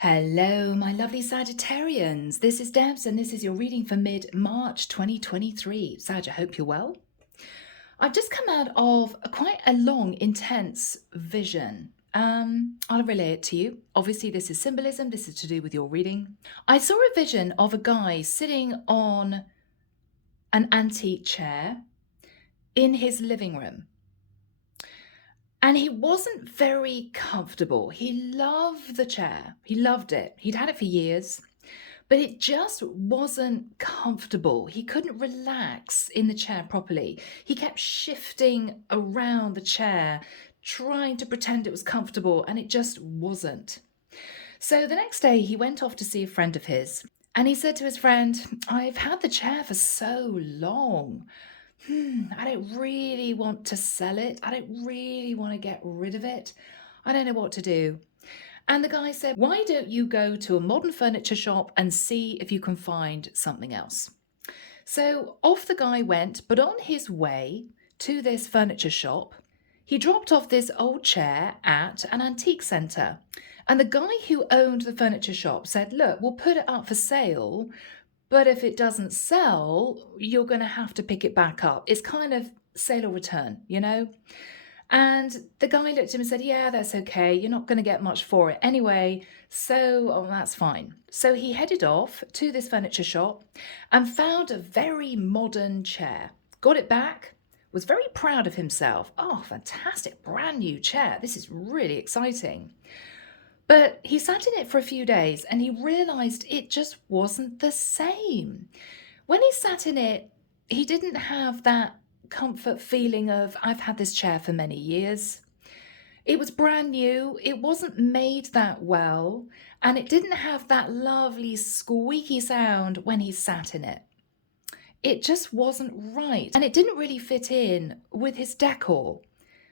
Hello, my lovely Sagittarians. This is Debs, and this is your reading for mid-March 2023. Sag, I hope you're well. I've just come out of quite a long, intense vision. I'll relay it to you. Obviously, this is symbolism. This is to do with your reading. I saw a vision of a guy sitting on an antique chair in his living room. And he wasn't very comfortable. He loved the chair. He loved it. He'd had it for years, but it just wasn't comfortable. He couldn't relax in the chair properly. He kept shifting around the chair, trying to pretend it was comfortable, and it just wasn't. So the next day, he went off to see a friend of his, and he said to his friend, I've had the chair for so long. I don't really want to sell it. I don't really want to get rid of it. I don't know what to do. And the guy said, why don't you go to a modern furniture shop and see if you can find something else? So off the guy went, but on his way to this furniture shop, he dropped off this old chair at an antique centre. And the guy who owned the furniture shop said, look, we'll put it up for sale, but if it doesn't sell, you're going to have to pick it back up. It's kind of sale or return, you know? And the guy looked at him and said, yeah, that's okay. You're not going to get much for it anyway. So that's fine. So he headed off to this furniture shop and found a very modern chair. Got it back, was very proud of himself. Oh, fantastic, brand new chair. This is really exciting. But he sat in it for a few days and he realized it just wasn't the same. When he sat in it, he didn't have that comfort feeling of, I've had this chair for many years. It was brand new, it wasn't made that well, and it didn't have that lovely squeaky sound when he sat in it. It just wasn't right, and it didn't really fit in with his decor.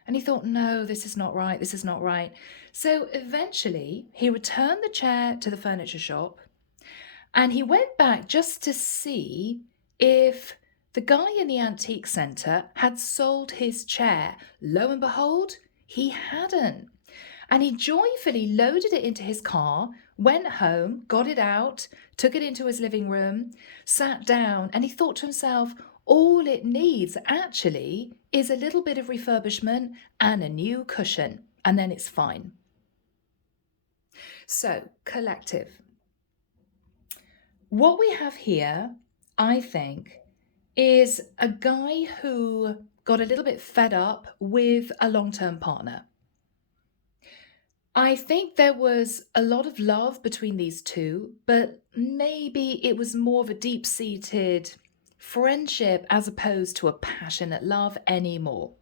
And he thought, no, this is not right, this is not right. So eventually, he returned the chair to the furniture shop, and he went back just to see if the guy in the antique centre had sold his chair. Lo and behold, he hadn't. And he joyfully loaded it into his car, went home, got it out, took it into his living room, sat down, and he thought to himself, all it needs actually is a little bit of refurbishment and a new cushion, and then it's fine. So, collective. What we have here, I think, is a guy who got a little bit fed up with a long-term partner. I think there was a lot of love between these two, but maybe it was more of a deep-seated friendship as opposed to a passionate love anymore.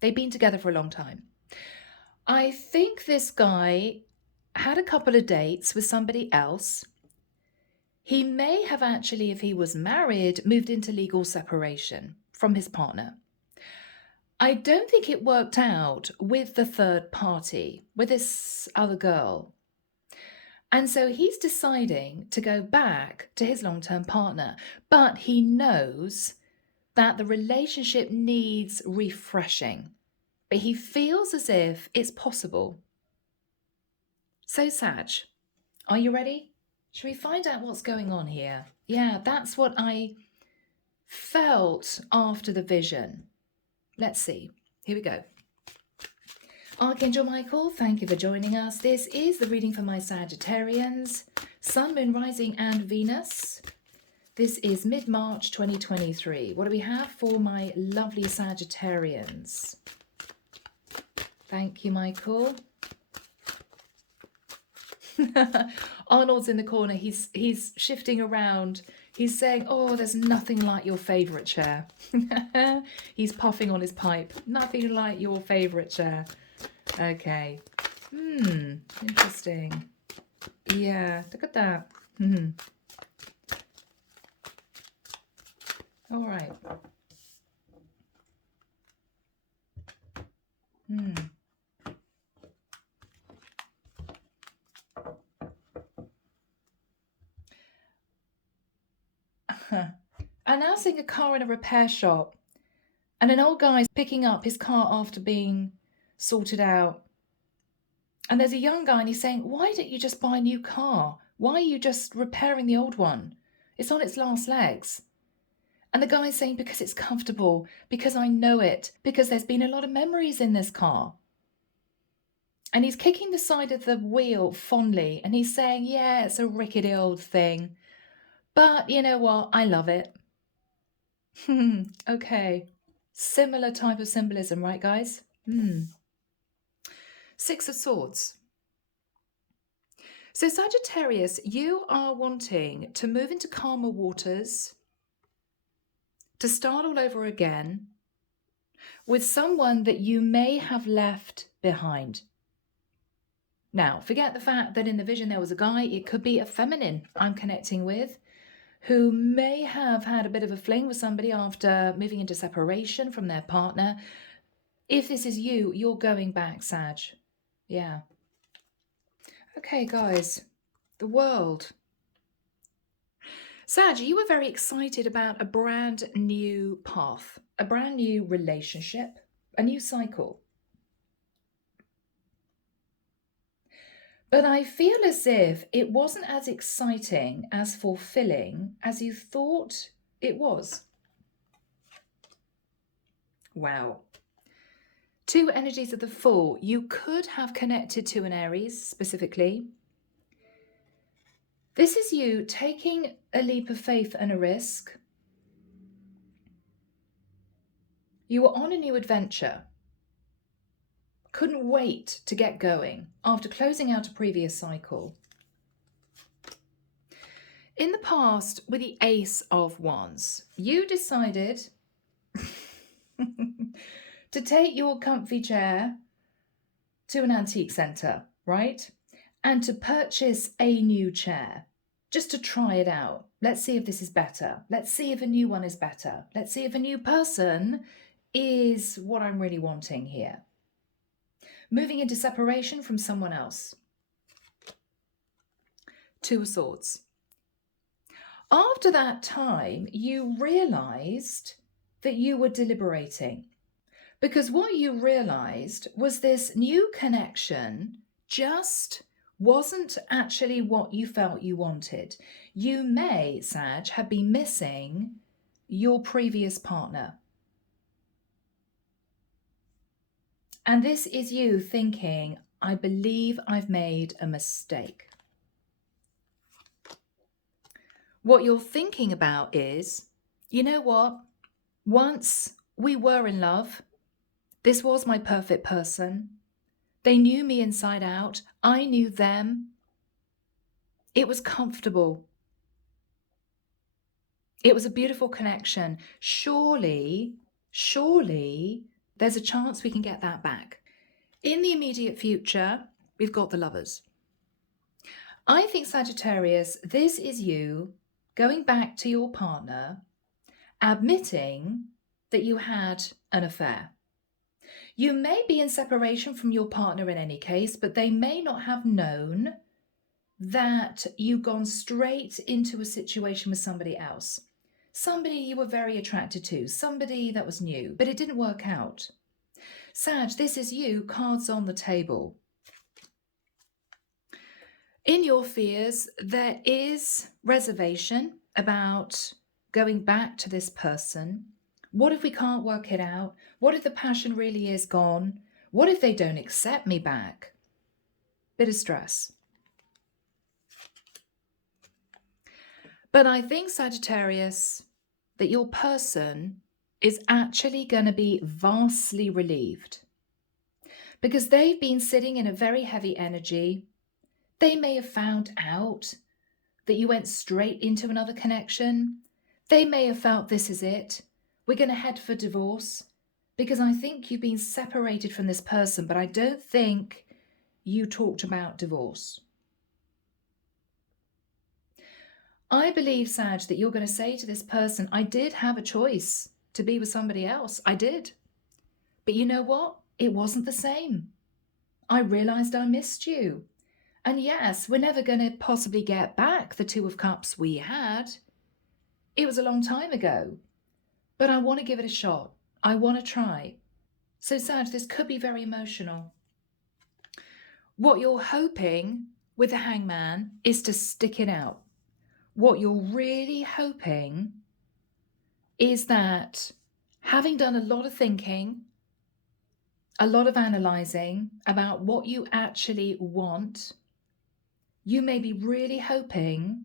They've been together for a long time. I think this guy had a couple of dates with somebody else. He may have actually, if he was married, moved into legal separation from his partner. I don't think it worked out with the third party, with this other girl. And so he's deciding to go back to his long-term partner, but he knows that the relationship needs refreshing, but he feels as if it's possible. So, Sag, are you ready? Should we find out what's going on here? Yeah, that's what I felt after the vision. Let's see. Here we go. Archangel Michael, thank you for joining us. This is the reading for my Sagittarians, Sun, Moon, Rising, and Venus. This is mid-March 2023. What do we have for my lovely Sagittarians? Thank you, Michael. Arnold's in the corner. He's shifting around. He's saying, oh, there's nothing like your favourite chair. He's puffing on his pipe. Nothing like your favourite chair. Okay. Interesting. Yeah, look at that. All right. I'm now seeing a car in a repair shop, and an old guy's picking up his car after being sorted out. And there's a young guy and he's saying, why don't you just buy a new car? Why are you just repairing the old one? It's on its last legs. And the guy's saying, because it's comfortable, because I know it, because there's been a lot of memories in this car. And he's kicking the side of the wheel fondly and he's saying, yeah, it's a rickety old thing, but you know what? I love it. Okay. Similar type of symbolism, right, guys? Six of Swords. So Sagittarius, you are wanting to move into calmer waters, to start all over again with someone that you may have left behind. Now, forget the fact that in the vision there was a guy. It could be a feminine I'm connecting with who may have had a bit of a fling with somebody after moving into separation from their partner. If this is you, you're going back, Sag. Yeah. Okay, guys, the world. Sag, you were very excited about a brand new path, a brand new relationship, a new cycle. But I feel as if it wasn't as exciting, as fulfilling as you thought it was. Wow. Two energies of the Fool. You could have connected to an Aries specifically. This is you taking a leap of faith and a risk. You were on a new adventure. Couldn't wait to get going after closing out a previous cycle. In the past, with the Ace of Wands, you decided to take your comfy chair to an antique centre, right? And to purchase a new chair, just to try it out. Let's see if this is better. Let's see if a new one is better. Let's see if a new person is what I'm really wanting here. Moving into separation from someone else. Two of Swords. After that time, you realized that you were deliberating, because what you realized was this new connection just wasn't actually what you felt you wanted. You may, Sag, have been missing your previous partner. And this is you thinking, I believe I've made a mistake. What you're thinking about is, you know what? Once we were in love, this was my perfect person. They knew me inside out. I knew them. It was comfortable. It was a beautiful connection. Surely there's a chance we can get that back. In the immediate future, we've got the Lovers. I think, Sagittarius, this is you going back to your partner, admitting that you had an affair. You may be in separation from your partner in any case, but they may not have known that you've gone straight into a situation with somebody else. Somebody you were very attracted to, somebody that was new, but it didn't work out. Sag, this is you, cards on the table. In your fears, there is reservation about going back to this person. What if we can't work it out? What if the passion really is gone? What if they don't accept me back? Bit of stress. But I think, Sagittarius, that your person is actually going to be vastly relieved, because they've been sitting in a very heavy energy. They may have found out that you went straight into another connection. They may have felt this is it. We're going to head for divorce, because I think you've been separated from this person, but I don't think you talked about divorce. I believe, Sag, that you're going to say to this person, I did have a choice to be with somebody else. I did. But you know what? It wasn't the same. I realized I missed you. And yes, we're never going to possibly get back the Two of Cups we had. It was a long time ago. But I want to give it a shot. I want to try. So, Sag, this could be very emotional. What you're hoping with the Hangman is to stick it out. What you're really hoping is that, having done a lot of thinking, a lot of analyzing about what you actually want, you may be really hoping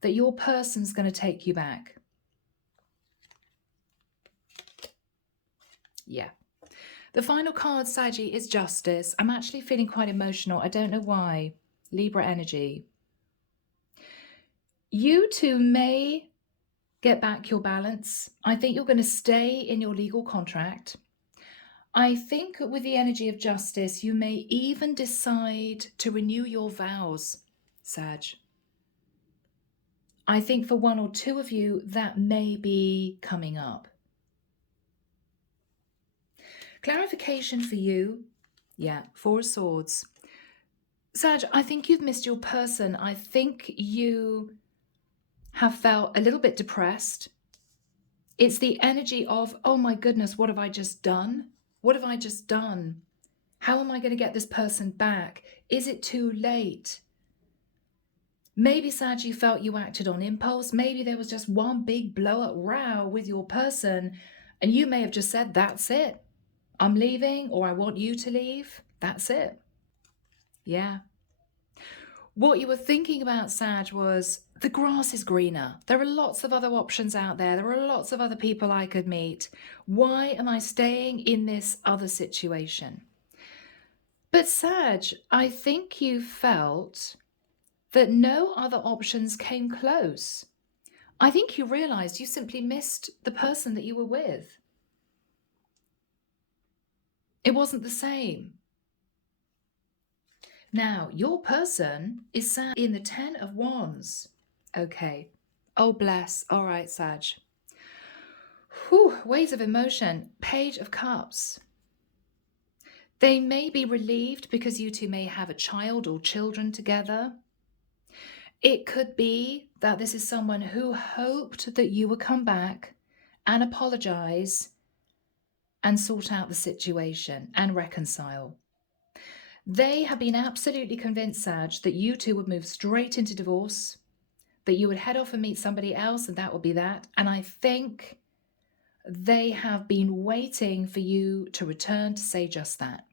that your person's going to take you back. Yeah. The final card, Saggy, is Justice. I'm actually feeling quite emotional. I don't know why. Libra energy. You two may get back your balance. I think you're going to stay in your legal contract. I think with the energy of Justice, you may even decide to renew your vows, Sag. I think for one or two of you, that may be coming up. Clarification for you. Yeah, Four of Swords. Sag, I think you've missed your person. I think you have felt a little bit depressed. It's the energy of, oh my goodness, what have I just done? What have I just done? How am I going to get this person back? Is it too late? Maybe, Sag, you felt you acted on impulse. Maybe there was just one big blow-up row with your person, and you may have just said, that's it. I'm leaving, or I want you to leave. That's it. Yeah. What you were thinking about, Sag, was the grass is greener. There are lots of other options out there. There are lots of other people I could meet. Why am I staying in this other situation? But Sag, I think you felt that no other options came close. I think you realized you simply missed the person that you were with. It wasn't the same. Now, your person is sat in the 10 of Wands. Okay. Oh, bless. All right, Sag. Whew, waves of emotion. Page of Cups. They may be relieved because you two may have a child or children together. It could be that this is someone who hoped that you would come back and apologize and sort out the situation and reconcile. They have been absolutely convinced, Sag, that you two would move straight into divorce, that you would head off and meet somebody else, and that would be that. And I think they have been waiting for you to return to say just that.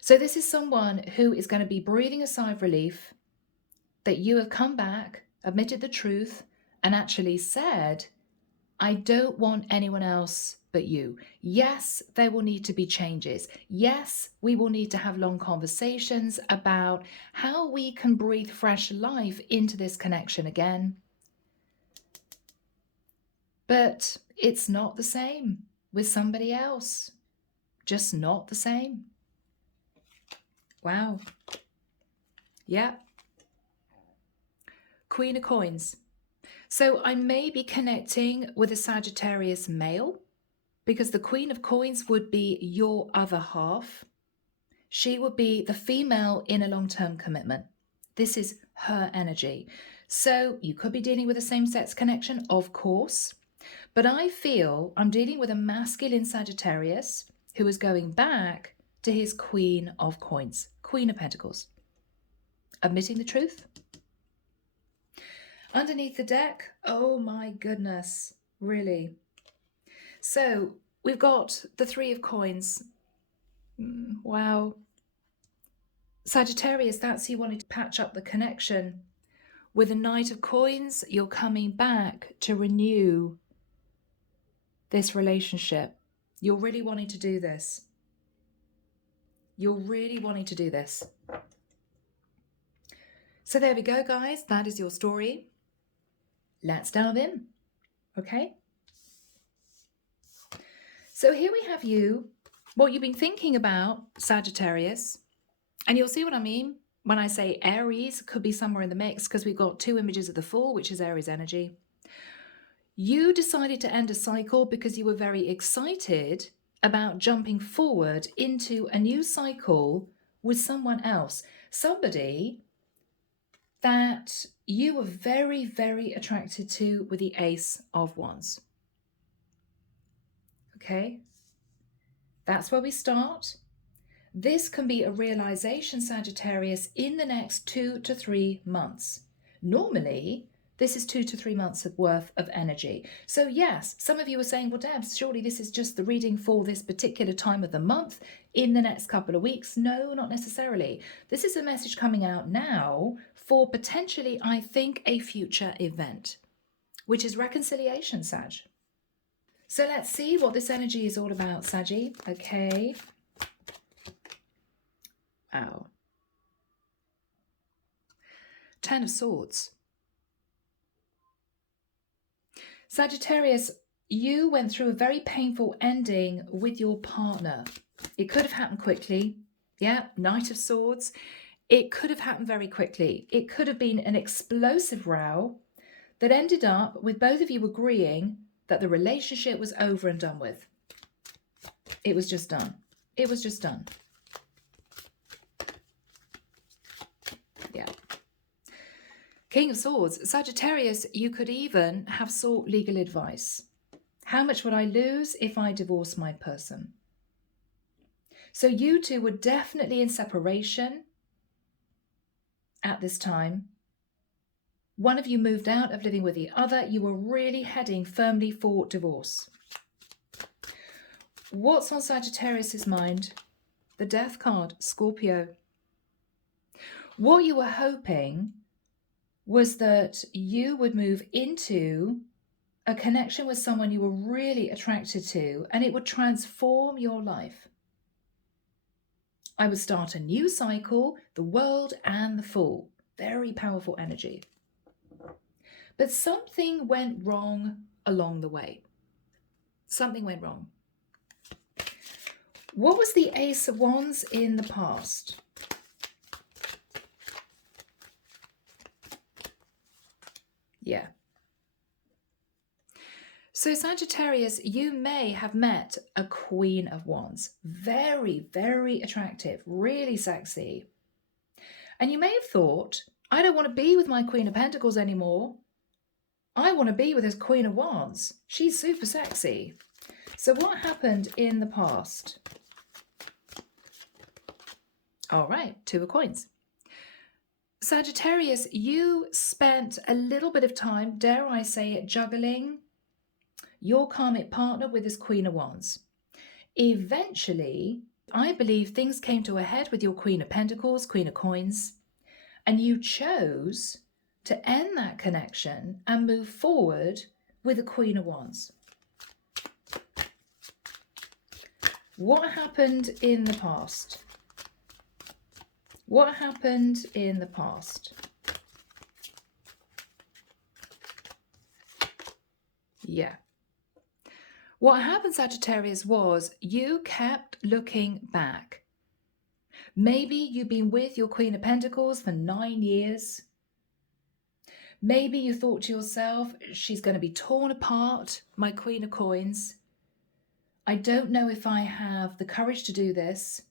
So this is someone who is going to be breathing a sigh of relief that you have come back, admitted the truth, and actually said, I don't want anyone else but you. Yes, there will need to be changes. Yes, we will need to have long conversations about how we can breathe fresh life into this connection again. But it's not the same with somebody else. Just not the same. Wow. Yeah. Queen of Coins. So I may be connecting with a Sagittarius male, because the Queen of Coins would be your other half. She would be the female in a long-term commitment. This is her energy. So you could be dealing with a same-sex connection, of course. But I feel I'm dealing with a masculine Sagittarius who is going back to his Queen of Coins, Queen of Pentacles. Admitting the truth. Underneath the deck, oh my goodness, really. So we've got the Three of Coins. Wow. Sagittarius, that's you wanting to patch up the connection. With the Knight of Coins, you're coming back to renew this relationship. You're really wanting to do this. You're really wanting to do this. So there we go, guys. That is your story. Let's delve in. Okay? So here we have you, what you've been thinking about, Sagittarius, and you'll see what I mean when I say Aries could be somewhere in the mix, because we've got two images of the Fool, which is Aries energy. You decided to end a cycle because you were very excited about jumping forward into a new cycle with someone else, somebody that you were very, very attracted to with the Ace of Wands. Okay, that's where we start. This can be a realization, Sagittarius, in the next 2 to 3 months. Normally, this is 2 to 3 months worth of energy. So yes, some of you are saying, well, Debs, surely this is just the reading for this particular time of the month in the next couple of weeks. No, not necessarily. This is a message coming out now for potentially, I think, a future event, which is reconciliation, Sag. So let's see what this energy is all about, Saggy. Okay. Ow. 10 of Swords. Sagittarius, you went through a very painful ending with your partner. It could have happened quickly. Yeah, Knight of Swords. It could have happened very quickly. It could have been an explosive row that ended up with both of you agreeing that the relationship was over and done with. It was just done. It was just done. Yeah. King of Swords. Sagittarius, you could even have sought legal advice. How much would I lose if I divorced my person? So you two were definitely in separation at this time. One of you moved out of living with the other. You were really heading firmly for divorce. What's on Sagittarius's mind? The Death card, Scorpio. What you were hoping was that you would move into a connection with someone you were really attracted to, and it would transform your life. I would start a new cycle, the World and the Fool. Very powerful energy. But something went wrong along the way. Something went wrong. What was the Ace of Wands in the past? Yeah. So Sagittarius, you may have met a Queen of Wands. Very, very attractive, really sexy. And you may have thought, I don't want to be with my Queen of Pentacles anymore. I want to be with this Queen of Wands. She's super sexy. So what happened in the past? All right, 2 of Coins. Sagittarius, you spent a little bit of time, dare I say it, juggling your karmic partner with this Queen of Wands. Eventually, I believe things came to a head with your Queen of Pentacles, Queen of Coins, and you chose to end that connection and move forward with the Queen of Wands. What happened in the past? What happened in the past? Yeah. What happened, Sagittarius, was you kept looking back. Maybe you've been with your Queen of Pentacles for 9 years. Maybe you thought to yourself, she's going to be torn apart, my Queen of Coins. I don't know if I have the courage to do this.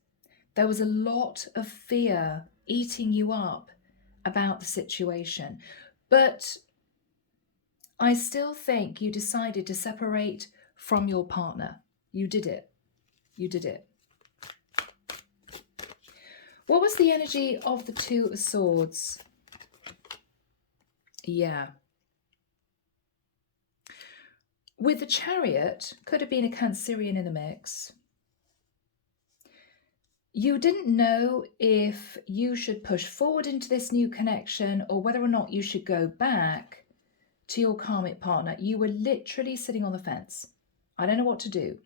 There was a lot of fear eating you up about the situation. But I still think you decided to separate from your partner. You did it. You did it. What was the energy of the 2 of Swords? Yeah. With the Chariot, could have been a Cancerian in the mix. You didn't know if you should push forward into this new connection or whether or not you should go back to your karmic partner. You were literally sitting on the fence. I don't know what to do.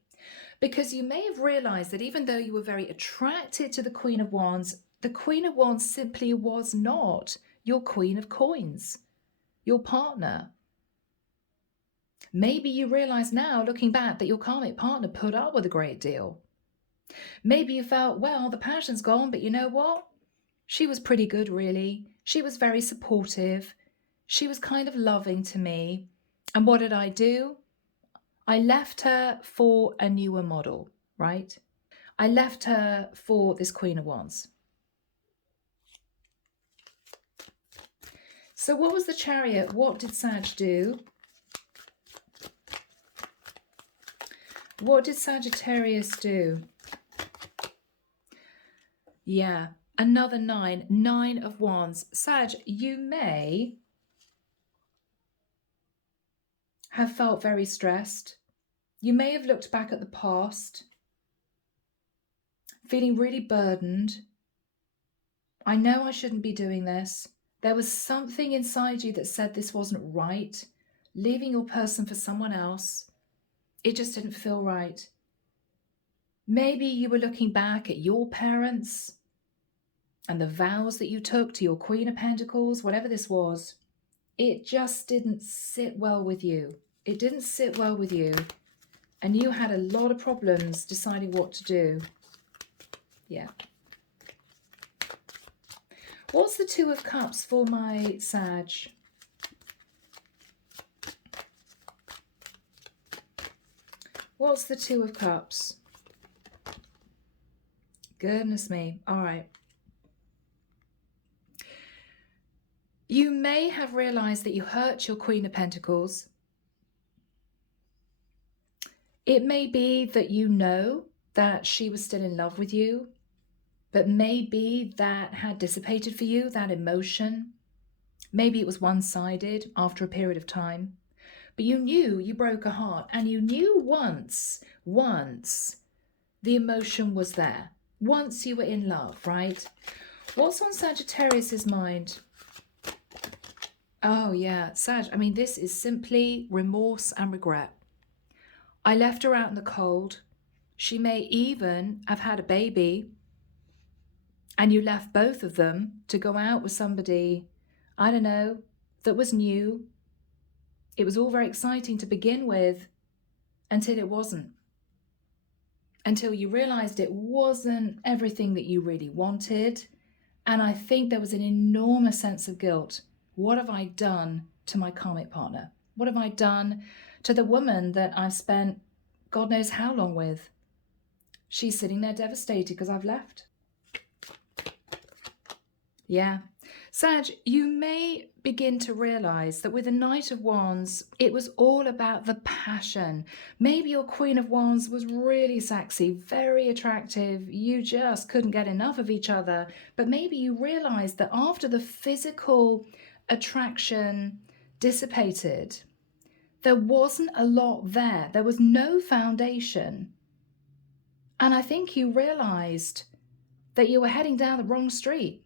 Because you may have realized that even though you were very attracted to the Queen of Wands, the Queen of Wands simply was not your Queen of Coins, your partner. Maybe you realize now, looking back, that your karmic partner put up with a great deal. Maybe you felt, well, the passion's gone, but you know what? She was pretty good, really. She was very supportive. She was kind of loving to me. And what did I do? I left her for a newer model, right? I left her for this Queen of Wands. So what was the Chariot? What did Sag do? What did Sagittarius do? Yeah, another 9, 9 of Wands. Sag, you may have felt very stressed. You may have looked back at the past, feeling really burdened. I know I shouldn't be doing this. There was something inside you that said this wasn't right. Leaving your person for someone else, it just didn't feel right. Maybe you were looking back at your parents and the vows that you took to your Queen of Pentacles, whatever this was. It just didn't sit well with you. It didn't sit well with you. And you had a lot of problems deciding what to do. Yeah. What's the Two of Cups for my Sag? What's the Two of Cups? Goodness me. All right. You may have realized that you hurt your Queen of Pentacles. It may be that you know that she was still in love with you, but maybe that had dissipated for you, that emotion. Maybe it was one-sided after a period of time. But you knew you broke her heart, and you knew once the emotion was there. Once you were in love, right? What's on Sagittarius's mind? Oh yeah, Sag, I mean, this is simply remorse and regret. I left her out in the cold. She may even have had a baby, and you left both of them to go out with somebody, I don't know, that was new. It was all very exciting to begin with until it wasn't. Until you realized it wasn't everything that you really wanted. And I think there was an enormous sense of guilt. What have I done to my karmic partner? What have I done to the woman that I've spent God knows how long with? She's sitting there devastated because I've left. Yeah. Sag, you may begin to realize that with the Knight of Wands, it was all about the passion. Maybe your Queen of Wands was really sexy, very attractive. You just couldn't get enough of each other. But maybe you realized that after the physical attraction dissipated, there wasn't a lot there. There was no foundation. And I think you realized that you were heading down the wrong street.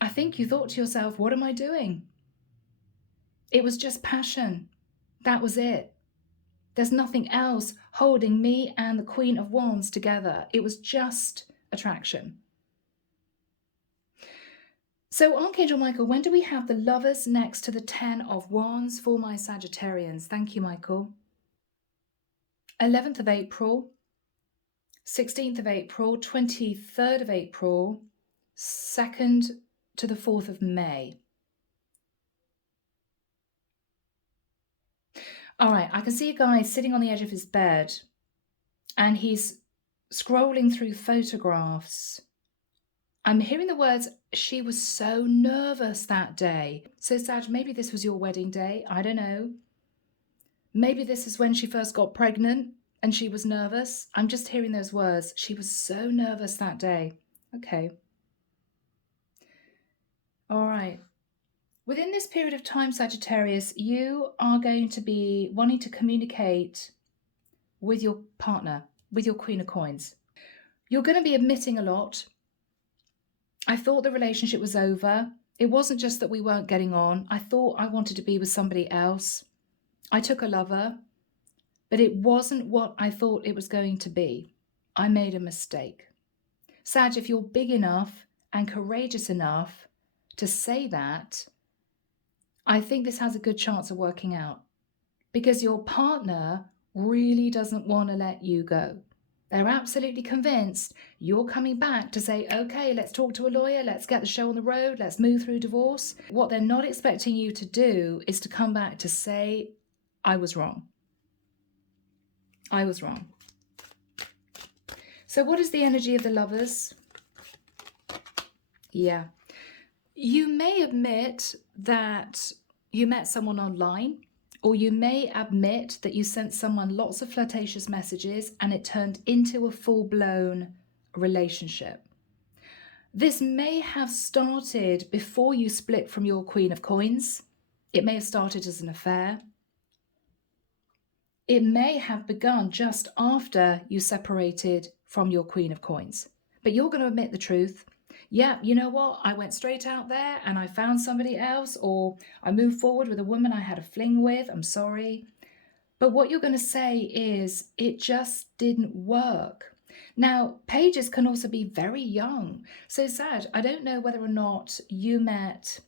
I think you thought to yourself, what am I doing? It was just passion. That was it. There's nothing else holding me and the Queen of Wands together. It was just attraction. So Archangel Michael, when do we have the Lovers next to the 10 of Wands for my Sagittarians? Thank you, Michael. 11th of April, 16th of April, 23rd of April, 2nd to the 4th of May. All right, I can see a guy sitting on the edge of his bed and he's scrolling through photographs. I'm hearing the words, she was so nervous that day. So Sag, maybe this was your wedding day. I don't know. Maybe this is when she first got pregnant and she was nervous. I'm just hearing those words. She was so nervous that day. Okay. All right. Within this period of time, Sagittarius, you are going to be wanting to communicate with your partner, with your Queen of Coins. You're going to be admitting a lot. I thought the relationship was over. It wasn't just that we weren't getting on. I thought I wanted to be with somebody else. I took a lover, but it wasn't what I thought it was going to be. I made a mistake. Sag, if you're big enough and courageous enough to say that, I think this has a good chance of working out because your partner really doesn't want to let you go. They're absolutely convinced you're coming back to say, okay, let's talk to a lawyer, let's get the show on the road, let's move through divorce. What they're not expecting you to do is to come back to say, I was wrong. I was wrong. So what is the energy of the Lovers? Yeah. You may admit that you met someone online, or you may admit that you sent someone lots of flirtatious messages and it turned into a full-blown relationship. This may have started before you split from your Queen of Coins. It may have started as an affair. It may have begun just after you separated from your Queen of Coins. But you're going to admit the truth. Yeah, you know what? I went straight out there and I found somebody else, or I moved forward with a woman I had a fling with. I'm sorry. But what you're going to say is, it just didn't work. Now, pages can also be very young. So, Sag, I don't know whether or not you met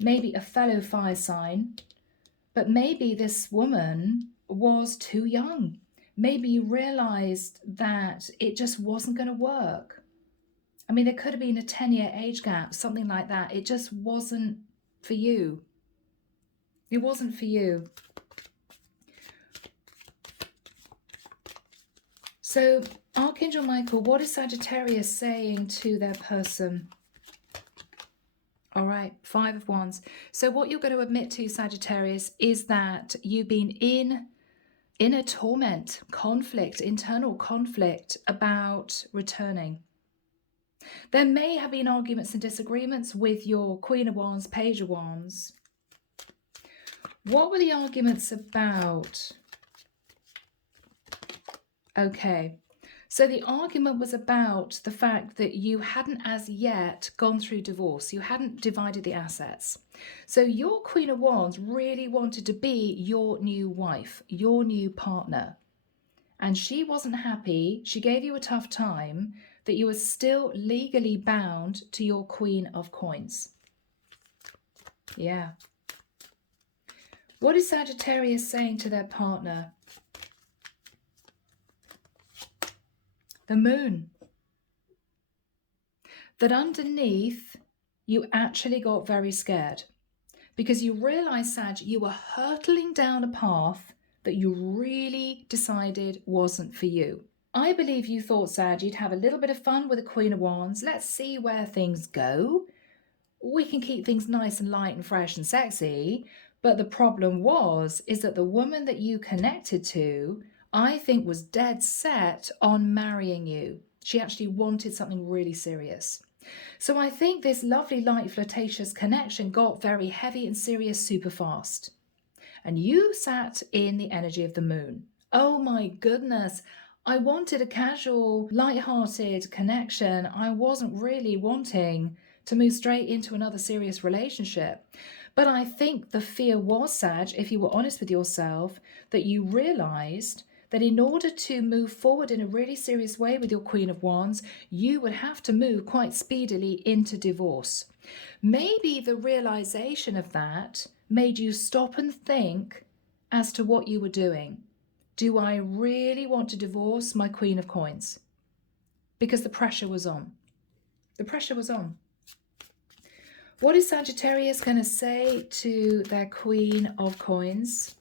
maybe a fellow fire sign, but maybe this woman was too young. Maybe you realized that it just wasn't going to work. I mean, there could have been a 10-year age gap, something like that. It just wasn't for you. It wasn't for you. So, Archangel Michael, what is Sagittarius saying to their person? All right, 5 of Wands. So what you're going to admit to, Sagittarius, is that you've been in inner torment, conflict, internal conflict about returning. There may have been arguments and disagreements with your Queen of Wands, Page of Wands. What were the arguments about? Okay, so the argument was about the fact that you hadn't as yet gone through divorce. You hadn't divided the assets. So your Queen of Wands really wanted to be your new wife, your new partner. And she wasn't happy. She gave you a tough time that you were still legally bound to your Queen of Coins. Yeah. What is Sagittarius saying to their partner? The Moon. That underneath, you actually got very scared because you realized, Sag, you were hurtling down a path that you really decided wasn't for you. I believe you thought, Sag, you'd have a little bit of fun with the Queen of Wands. Let's see where things go. We can keep things nice and light and fresh and sexy. But the problem is that the woman that you connected to, I think, was dead set on marrying you. She actually wanted something really serious. So I think this lovely, light, flirtatious connection got very heavy and serious super fast. And you sat in the energy of the Moon. Oh my goodness. I wanted a casual, light-hearted connection. I wasn't really wanting to move straight into another serious relationship. But I think the fear was, Sag, if you were honest with yourself, that you realized that in order to move forward in a really serious way with your Queen of Wands, you would have to move quite speedily into divorce. Maybe the realization of that made you stop and think as to what you were doing. Do I really want to divorce my Queen of Coins? Because the pressure was on. The pressure was on. What is Sagittarius going to say to their Queen of Coins?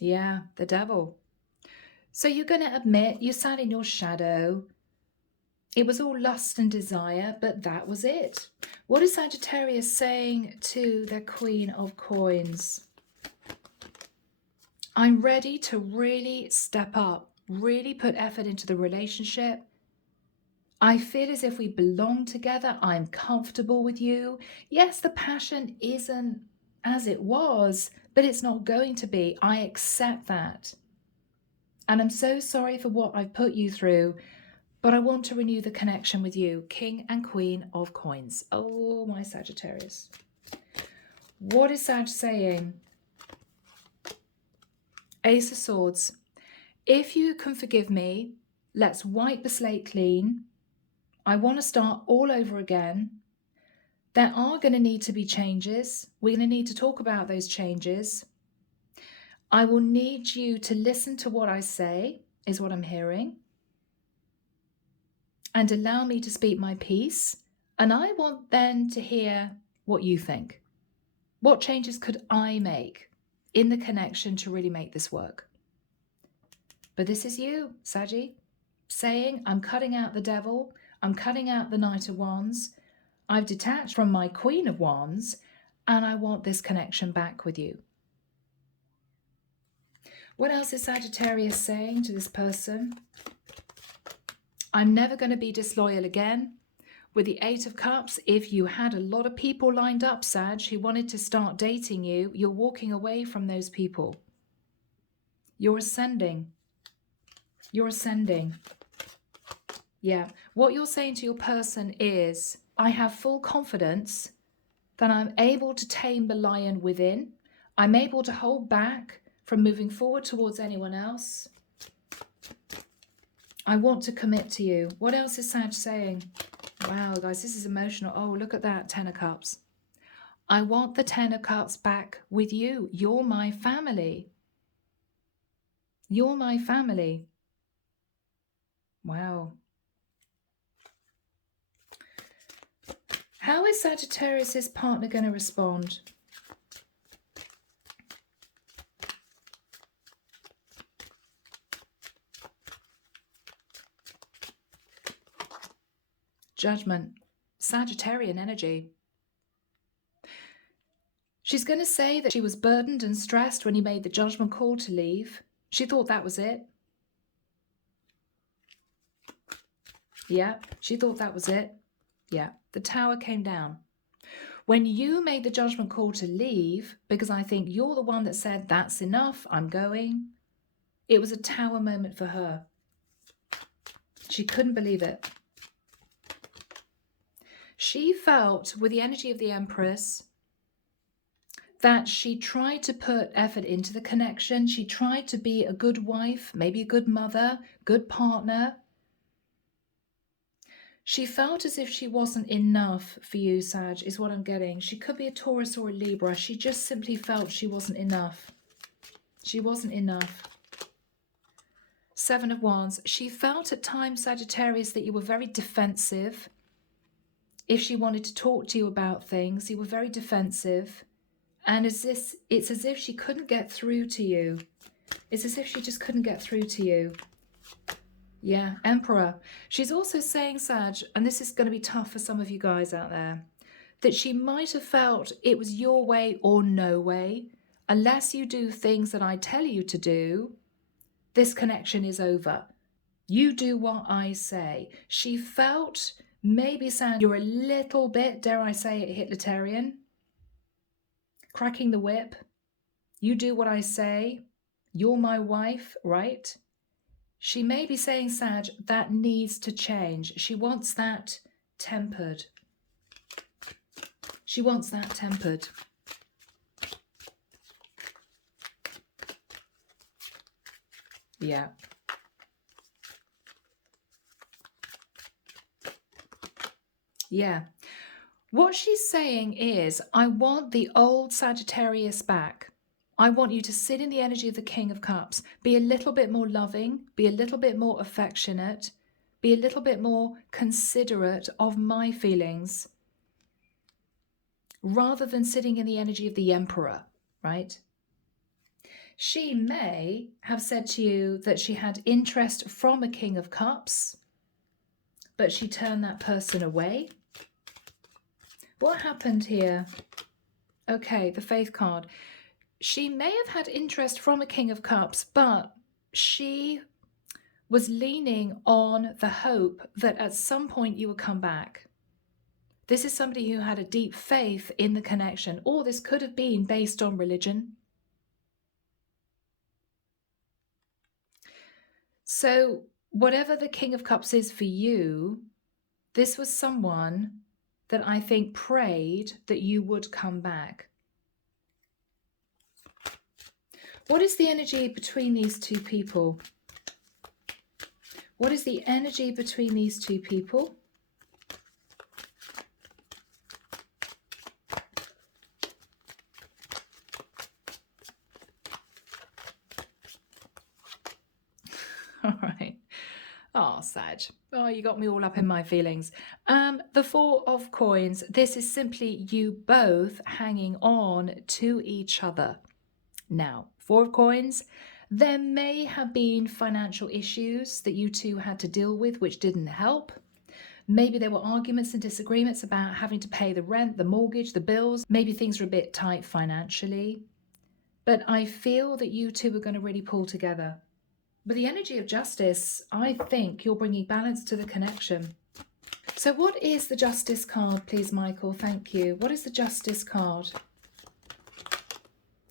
Yeah, the Devil. So you're going to admit you sat in your shadow. It was all lust and desire, but that was it. What is Sagittarius saying to their Queen of Coins? I'm ready to really step up, really put effort into the relationship. I feel as if we belong together. I'm comfortable with you. Yes, the passion isn't as it was, but it's not going to be. I accept that. And I'm so sorry for what I've put you through, but I want to renew the connection with you, King and Queen of Coins. Oh, my Sagittarius. What is Sag saying? Ace of Swords. If you can forgive me, let's wipe the slate clean. I want to start all over again. There are going to need to be changes. We're going to need to talk about those changes. I will need you to listen to what I say, is what I'm hearing, and allow me to speak my piece. And I want then to hear what you think. What changes could I make in the connection to really make this work? But this is you, Saggy, saying, I'm cutting out the Devil. I'm cutting out the Knight of Wands. I've detached from my Queen of Wands, and I want this connection back with you. What else is Sagittarius saying to this person? I'm never going to be disloyal again. With the Eight of Cups, if you had a lot of people lined up, Sag, who wanted to start dating you, you're walking away from those people. You're ascending. You're ascending. Yeah. What you're saying to your person is, I have full confidence that I'm able to tame the lion within. I'm able to hold back from moving forward towards anyone else. I want to commit to you. What else is Sag saying? Wow, guys, this is emotional. Oh, look at that, Ten of Cups. I want the Ten of Cups back with you. You're my family. You're my family. Wow. How is Sagittarius' partner going to respond? Judgment. Sagittarian energy. She's going to say that she was burdened and stressed when he made the judgment call to leave. She thought that was it. Yeah, she thought that was it. Yeah, the tower came down. When you made the judgment call to leave, because I think you're the one that said, that's enough, I'm going, it was a tower moment for her. She couldn't believe it. She felt, with the energy of the Empress, that she tried to put effort into the connection. She tried to be a good wife, maybe a good mother, good partner. She felt as if she wasn't enough for you, Sag, is what I'm getting. She could be a Taurus or a Libra. She just simply felt she wasn't enough. She wasn't enough. Seven of Wands. She felt at times, Sagittarius, that you were very defensive. If she wanted to talk to you about things, you were very defensive. And it's as if she couldn't get through to you. It's as if she just couldn't get through to you. Yeah, Emperor. She's also saying, Sag, and this is going to be tough for some of you guys out there, that she might have felt it was your way or no way. Unless you do things that I tell you to do, this connection is over. You do what I say. She felt, maybe, Sag, you're a little bit, dare I say it, Hitlerian. Cracking the whip. You do what I say. You're my wife, right? She may be saying, Sag, that needs to change. She wants that tempered. She wants that tempered. Yeah. Yeah. What she's saying is, I want the old Sagittarius back. I want you to sit in the energy of the King of Cups. Be a little bit more loving. Be a little bit more affectionate. Be a little bit more considerate of my feelings. Rather than sitting in the energy of the Emperor, right? She may have said to you that she had interest from a King of Cups, but she turned that person away. What happened here? Okay, the Faith card. She may have had interest from a King of Cups, but she was leaning on the hope that at some point you would come back. This is somebody who had a deep faith in the connection, or this could have been based on religion. So whatever the King of Cups is for you, this was someone that I think prayed that you would come back. What is the energy between these two people? What is the energy between these two people? All right. Oh, Sag. Oh, you got me all up in my feelings. The Four of Coins. This is simply you both hanging on to each other. Now, Four of Coins, there may have been financial issues that you two had to deal with, which didn't help. Maybe there were arguments and disagreements about having to pay the rent, the mortgage, the bills. Maybe things were a bit tight financially. But I feel that you two are going to really pull together. With the energy of justice, I think you're bringing balance to the connection. So what is the justice card, please, Michael? Thank you. What is the justice card?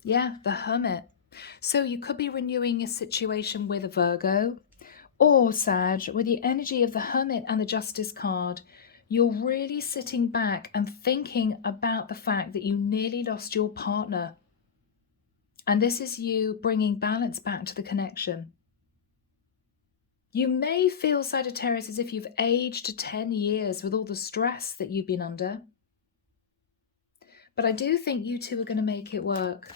Yeah, the Hermit. So you could be renewing a situation with a Virgo or Sag. With the energy of the Hermit and the justice card, you're really sitting back and thinking about the fact that you nearly lost your partner. And this is you bringing balance back to the connection. You may feel, Sagittarius, as if you've aged 10 years with all the stress that you've been under. But I do think you two are going to make it work.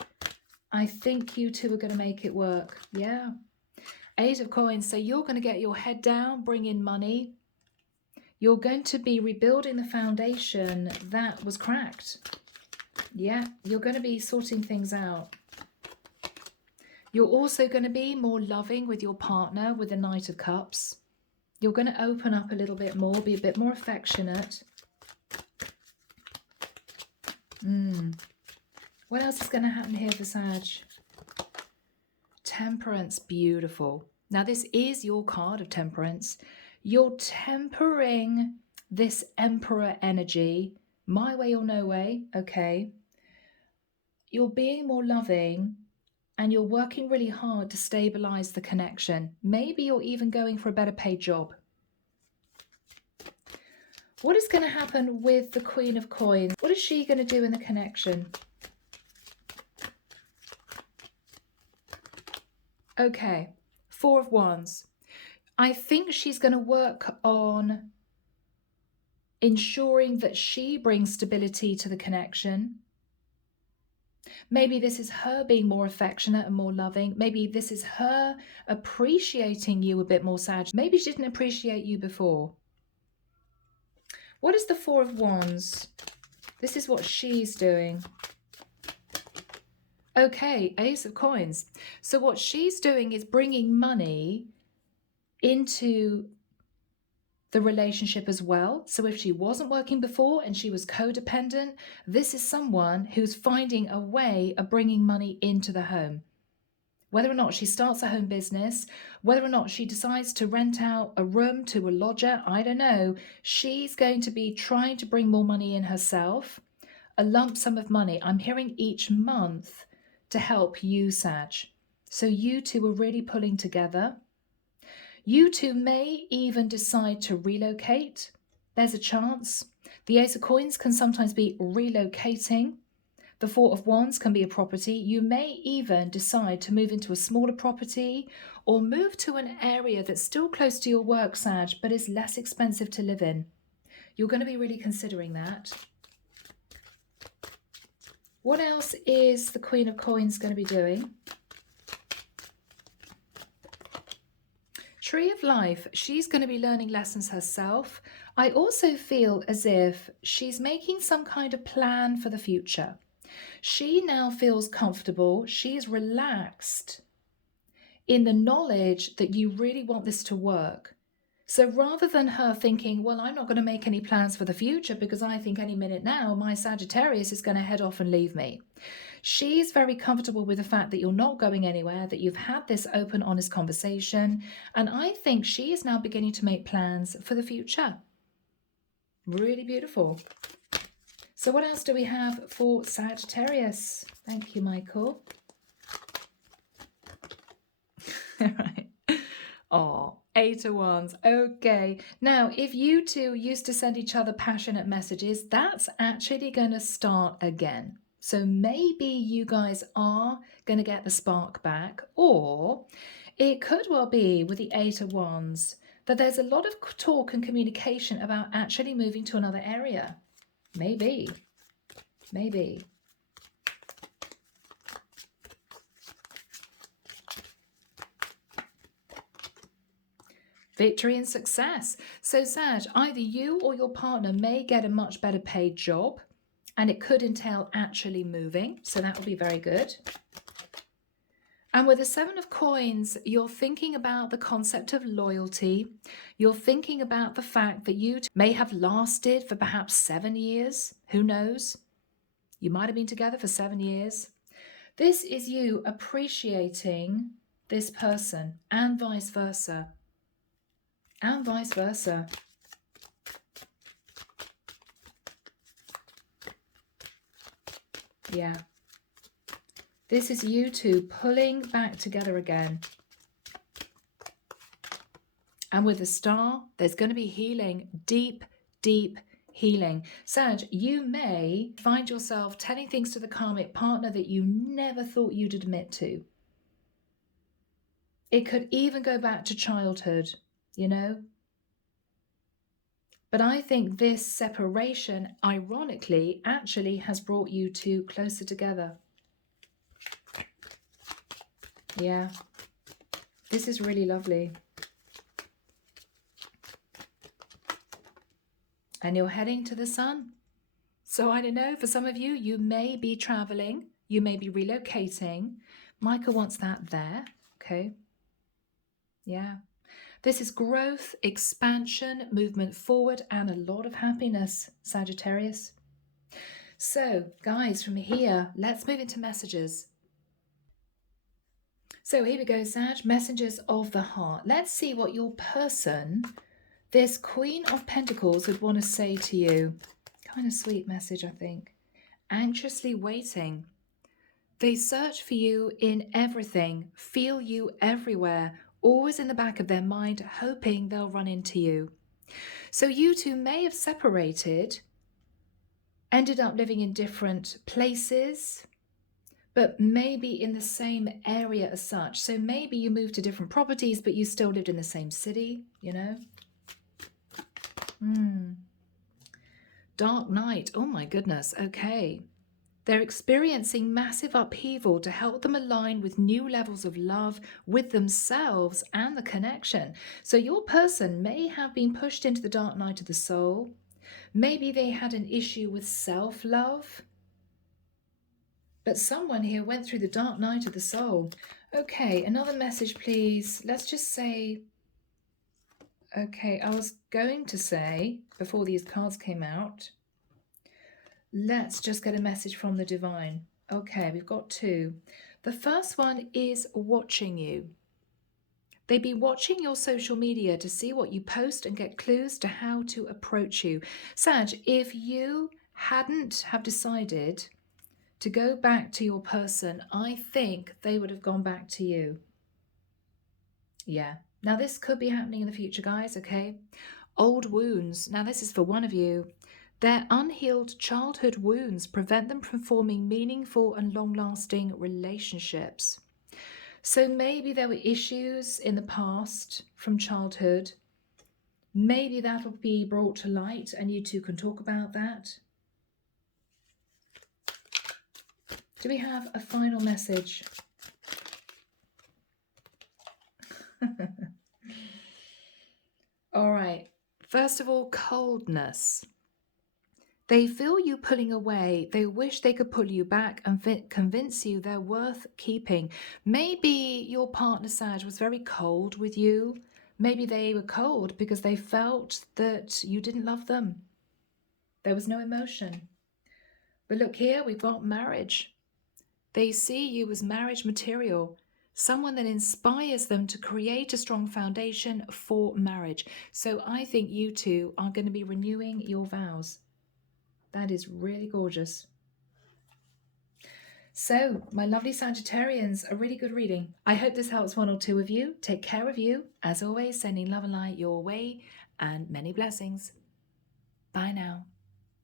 I think you two are going to make it work. Yeah. 8 of coins. So you're going to get your head down, bring in money. You're going to be rebuilding the foundation that was cracked. Yeah. You're going to be sorting things out. You're also going to be more loving with your partner with the Knight of Cups. You're going to open up a little bit more, be a bit more affectionate. What else is going to happen here for Sag? Temperance, beautiful. Now this is your card of temperance. You're tempering this Emperor energy, my way or no way, okay? You're being more loving and you're working really hard to stabilize the connection. Maybe you're even going for a better paid job. What is going to happen with the Queen of Coins? What is she going to do in the connection? Okay, 4 of Wands. I think she's going to work on ensuring that she brings stability to the connection. Maybe this is her being more affectionate and more loving. Maybe this is her appreciating you a bit more, Sag. Maybe she didn't appreciate you before. What is the 4 of Wands? This is what she's doing. Okay, Ace of Coins. So what she's doing is bringing money into the relationship as well. So if she wasn't working before and she was codependent, this is someone who's finding a way of bringing money into the home. Whether or not she starts a home business, whether or not she decides to rent out a room to a lodger, I don't know. She's going to be trying to bring more money in herself, a lump sum of money. I'm hearing each month to help you, Sag. So you two are really pulling together. You two may even decide to relocate. There's a chance. The Ace of Coins can sometimes be relocating. The 4 of Wands can be a property. You may even decide to move into a smaller property or move to an area that's still close to your work, Sag, but is less expensive to live in. You're going to be really considering that. What else is the Queen of Coins going to be doing? Tree of Life, she's going to be learning lessons herself. I also feel as if she's making some kind of plan for the future. She now feels comfortable. She's relaxed in the knowledge that you really want this to work. So rather than her thinking, well, I'm not going to make any plans for the future because I think any minute now my Sagittarius is going to head off and leave me. She's very comfortable with the fact that you're not going anywhere, that you've had this open, honest conversation. And I think she is now beginning to make plans for the future. Really beautiful. So what else do we have for Sagittarius? Thank you, Michael. All right. Oh, 8 of Wands. Okay. Now, if you two used to send each other passionate messages, that's actually going to start again. So maybe you guys are going to get the spark back, or it could well be with the 8 of Wands that there's a lot of talk and communication about actually moving to another area. Maybe. Maybe. Victory and success. So Sag, either you or your partner may get a much better paid job, and it could entail actually moving. So that will be very good. And with the Seven of Coins, you're thinking about the concept of loyalty. You're thinking about the fact that you may have lasted for perhaps 7 years. Who knows? You might have been together for 7 years. This is you appreciating this person and vice versa. And vice versa. Yeah. This is you two pulling back together again. And with the Star, there's going to be healing, deep, deep healing. Sag, you may find yourself telling things to the karmic partner that you never thought you'd admit to. It could even go back to childhood, you know? But I think this separation, ironically, actually has brought you two closer together. Yeah. This is really lovely. And you're heading to the sun. So I don't know, for some of you, you may be traveling, you may be relocating. Micah wants that there, okay? Yeah. This is growth, expansion, movement forward, and a lot of happiness, Sagittarius. So, guys, from here, let's move into messages. So here we go, Sag, messages of the heart. Let's see what your person, this Queen of Pentacles, would want to say to you. Kind of sweet message, I think. Anxiously waiting. They search for you in everything, feel you everywhere, always in the back of their mind, hoping they'll run into you. So you two may have separated, ended up living in different places, but maybe in the same area as such. So maybe you moved to different properties, but you still lived in the same city, you know? Dark night. Oh my goodness. Okay. They're experiencing massive upheaval to help them align with new levels of love with themselves and the connection. So your person may have been pushed into the dark night of the soul. Maybe they had an issue with self-love. But someone here went through the dark night of the soul. Okay, another message, please. Let's just say... Okay, I was going to say, before these cards came out, let's just get a message from the divine. Okay, we've got two. The first one is watching you. They'd be watching your social media to see what you post and get clues to how to approach you. Sag, if you hadn't have decided to go back to your person, I think they would have gone back to you. Yeah. Now, this could be happening in the future, guys, okay? Old wounds. Now, this is for one of you. Their unhealed childhood wounds prevent them from forming meaningful and long-lasting relationships. So maybe there were issues in the past from childhood. Maybe that will be brought to light and you two can talk about that. Do we have a final message? All right. First of all, coldness. They feel you pulling away. They wish they could pull you back and convince you they're worth keeping. Maybe your partner, Sag, was very cold with you. Maybe they were cold because they felt that you didn't love them. There was no emotion. But look here, we've got marriage. They see you as marriage material, someone that inspires them to create a strong foundation for marriage. So I think you two are going to be renewing your vows. That is really gorgeous. So, my lovely Sagittarians, a really good reading. I hope this helps one or two of you. Take care of you. As always, sending love and light your way and many blessings. Bye now.